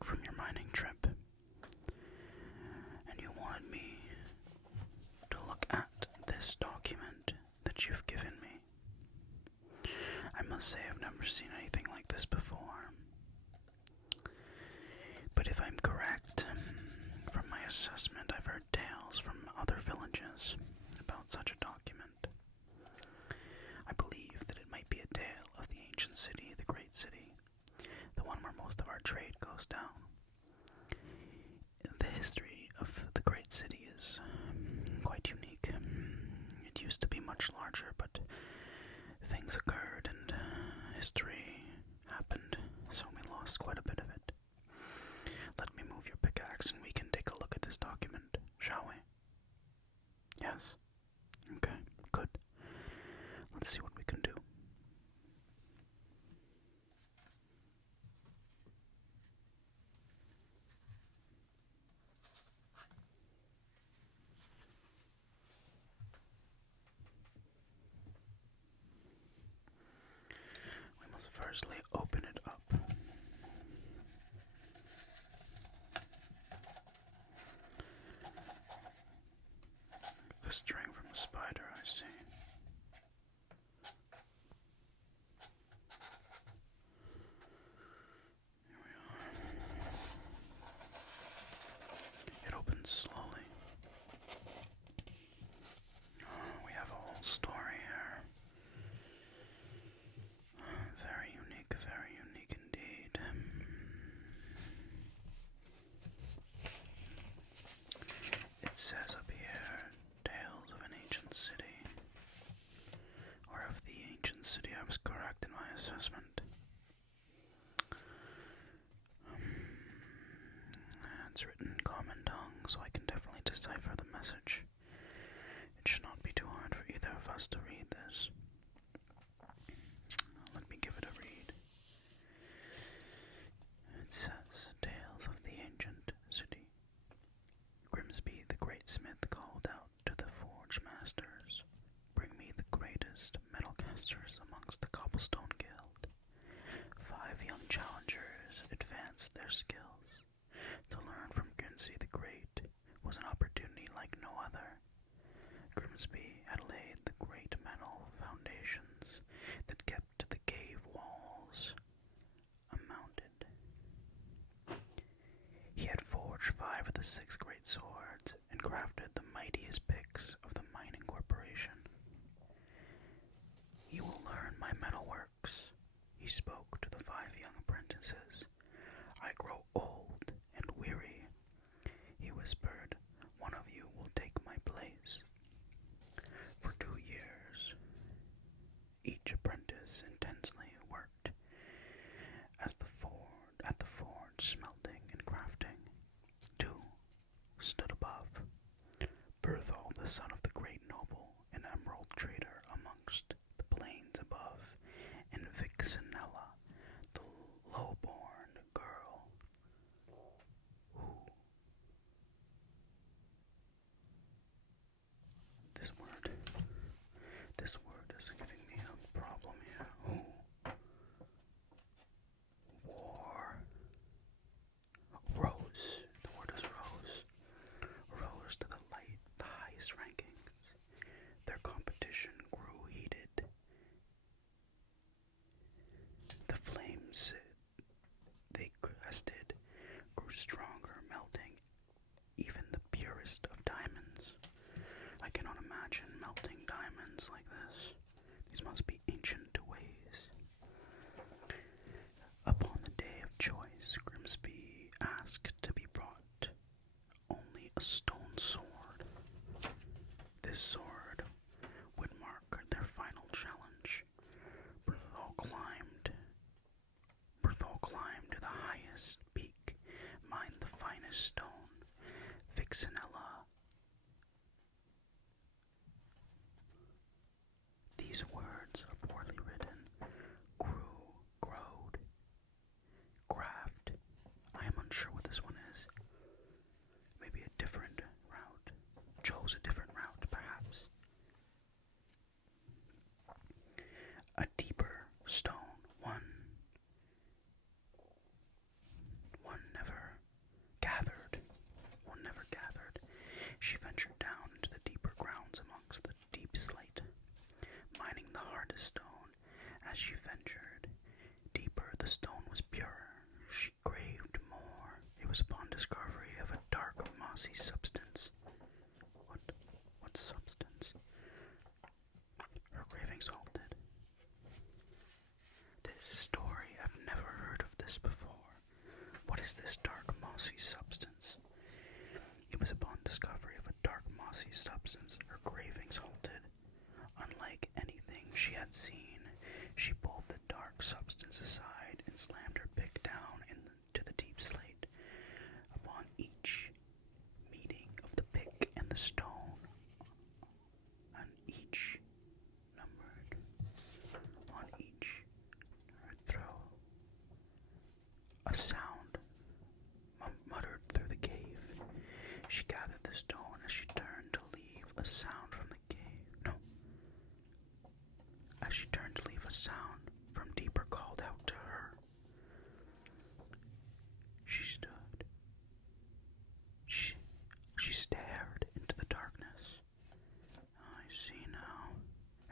back from your mining trip, and you wanted me to look at this document that you've given me. I must say I've never seen anything like this before. But if I'm correct, from my assessment, I've heard tales from other villages about such a document. I believe that it might be a tale of the ancient city, the great city, the one where most of our trade goes down. The history of the great city is quite unique. It used to be much larger, but things occurred and history happened, so we lost quite a bit of it. Let me move your pickaxe and we can take a look at this document, shall we? Yes? Okay, good. Let's see what we can do. We must firstly open it up. The string from a spider, I see. Here we are. It opens slowly. Oh, we have a whole story here. Very unique indeed. It says up here, Tales of an Ancient City. Or of the ancient city. I was correct in my assessment. It's written in common tongue, so I can definitely decipher the message. It should not be too hard for either of us to read this. Let me give it a read. It says, Tales of the Ancient City. Grimsby the great smith called out to the forge masters, "Bring me the greatest metal casters amongst the cobblestone guild." 5 young challengers advanced their skills. To learn from Grimsby the Great was an opportunity like no other. Grimsby had laid the great metal foundations that kept the cave walls mounted. He had forged 5 of the 6 great swords and crafted the mightiest picks of the mining corporation. "You will learn my metalworks," he spoke to the 5 young apprentices. "I grow old and weary," he whispered. "One of you will take my place." For 2 years, each apprentice intensely worked at the forge, smelting and crafting. 2 stood above: Berthol, the son of the great noble, an emerald trader amongst the plains above, and Vixenella, the low-born girl, who... This word is giving me a problem here. Who rose. The word is rose. Rose to the highest rankings. Their competition grew heated. The flames they crested grew stronger, melting even the purest of diamonds. I cannot imagine melting diamonds like this. These must be ancient ways. Upon the day of choice, Grimsby asked to be brought only a stone sword. This sword would mark their final challenge. Berthol climbed to the highest peak, mined the finest stone. Vixenella. These words are poorly written. Growed, craft. I am unsure what this one is. Maybe a different route. Chose a different route, perhaps. A deeper stone. One never the stone was pure, she craved more. It was upon discovery of a dark, mossy substance. What substance? Her cravings halted. This story, I've never heard of this before. What is this dark, mossy substance? It was upon discovery of a dark, mossy substance her cravings halted. Unlike anything she had seen, she pulled the dark substance aside and slammed her pick down into the deep slate. Upon each meeting of the pick and the stone, on each numbered, on each her throw, a sound muttered through the cave. She gathered the stone as she turned to leave a sound from the cave. No. As she turned to leave, a sound from deeper called out to her. She stood. She stared into the darkness. I see now.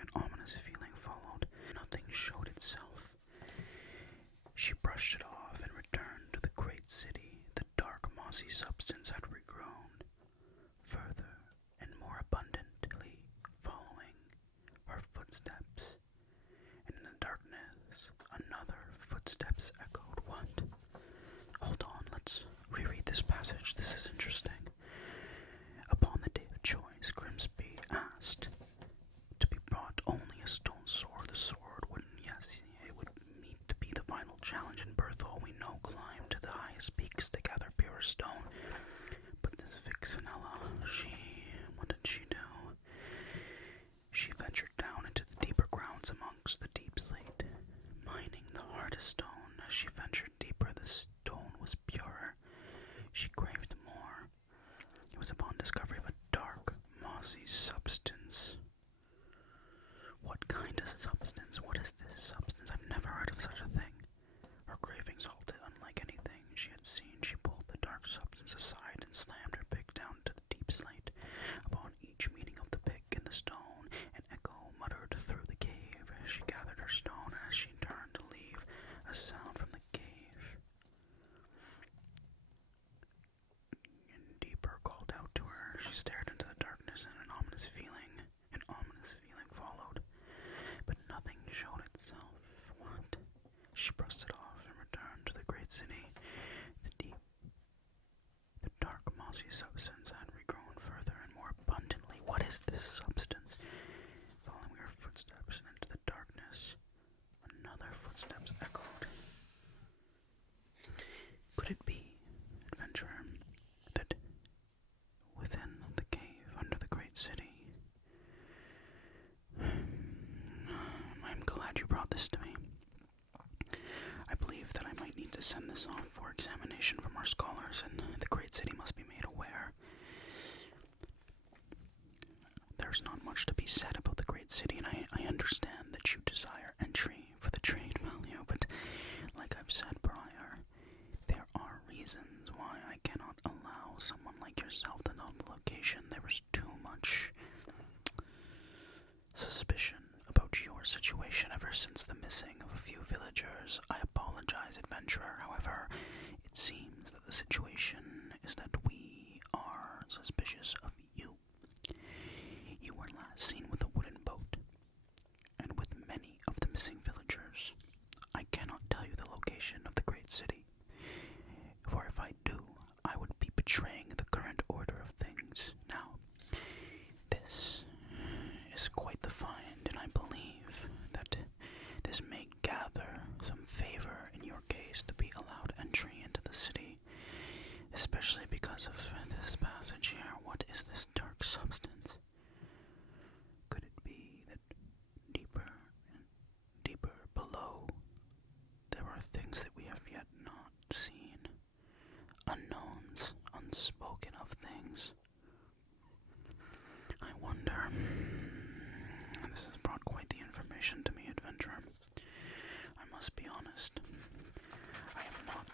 An ominous feeling followed. Nothing showed itself. She brushed it off and returned to the great city. The dark, mossy substance had regrown further and more abundantly, following her footsteps. And in the darkness, another footsteps echoed. What? Hold on, let's reread this passage. This is interesting. Upon the day of choice, Grimsby asked to be brought only a stone sword. The sword wouldn't, yes, it would need to be the final challenge, and Berthel, we know, climbed to the highest peaks to gather pure stone. But this Vixenella, what did she do? She ventured down into the deeper grounds amongst the deep slate, mining the hardest stone. As she ventured deeper, the stone was purer. She craved more. It was upon discovery of a dark, mossy substance. What kind of substance? What is this substance? I've never heard of such a thing. Her cravings halted. Unlike anything she had seen, she pulled the dark substance aside and slammed her pick down to the deep slate. Upon each meeting of the pick and the stone, an echo muttered through the cave. She gathered her stone, and as she turned to leave, a sound from the cave and deeper called out to her. She stared into the darkness, and an ominous feeling followed, but nothing showed itself. What? She brushed it off and returned to the great city. The dark, mossy substance had regrown further and more abundantly. What is this substance? Following her footsteps into the darkness, another footsteps echoed. Could it be, adventurer, that within the cave under the great city? I'm glad you brought this to me. I believe that I might need to send this off for examination from our scholars, and the great city must be made aware. There's not much to be said about the great city, and I understand that you desire entry for the trade value, but like I've said prior, there are reasons why I cannot allow someone like yourself to know the location. There is too much suspicion about your situation ever since the missing of a few villagers. I apologize, adventurer. However, it seems that the situation is that we are suspicious of you. You were last seen with a wooden boat, and with many of the missing villagers. I cannot tell you the location of the great city, for if I do, I would be betraying the current order of things. Now, this is quite the find, and I believe that this may gather some favor in your case to be allowed entry into the city, especially because of this passage here. What is this dark substance? Could it be that deeper and deeper below there are things that we have yet not seen? Unknowns, unspoken of things. I wonder. This has brought quite the information to me, adventurer. I must be honest. I am not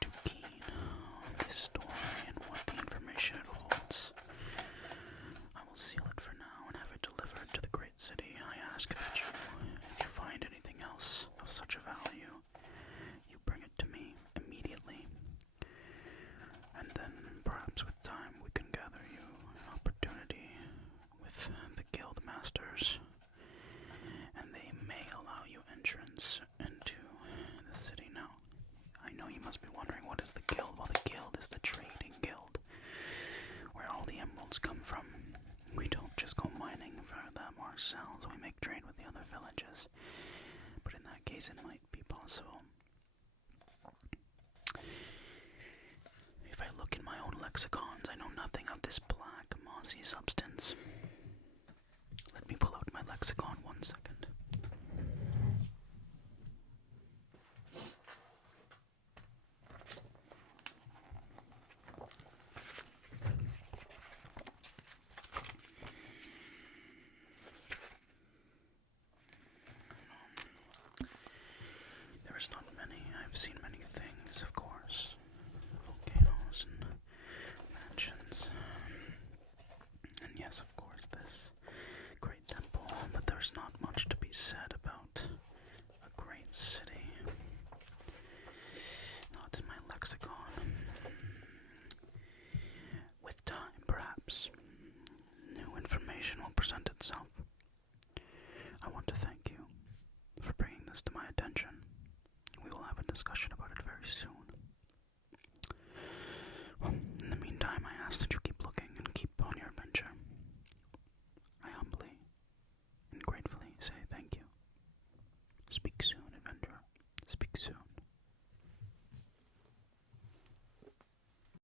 too keen on this story and what the information it holds. I will seal it for now and have it delivered to the great city. I ask that you, if you find anything else of such a value, ways it might be possible. If I look in my own lexicons, I know nothing of this black, mossy substance. Let me pull out my lexicon 1 second. There's not many. I've seen many things, of course. Volcanoes and mansions. And yes, of course, this great temple. But there's not much to be said about a great city. Not in my lexicon. With time, perhaps, new information will present itself. I want to thank you for bringing this to my attention. We will have a discussion about it very soon.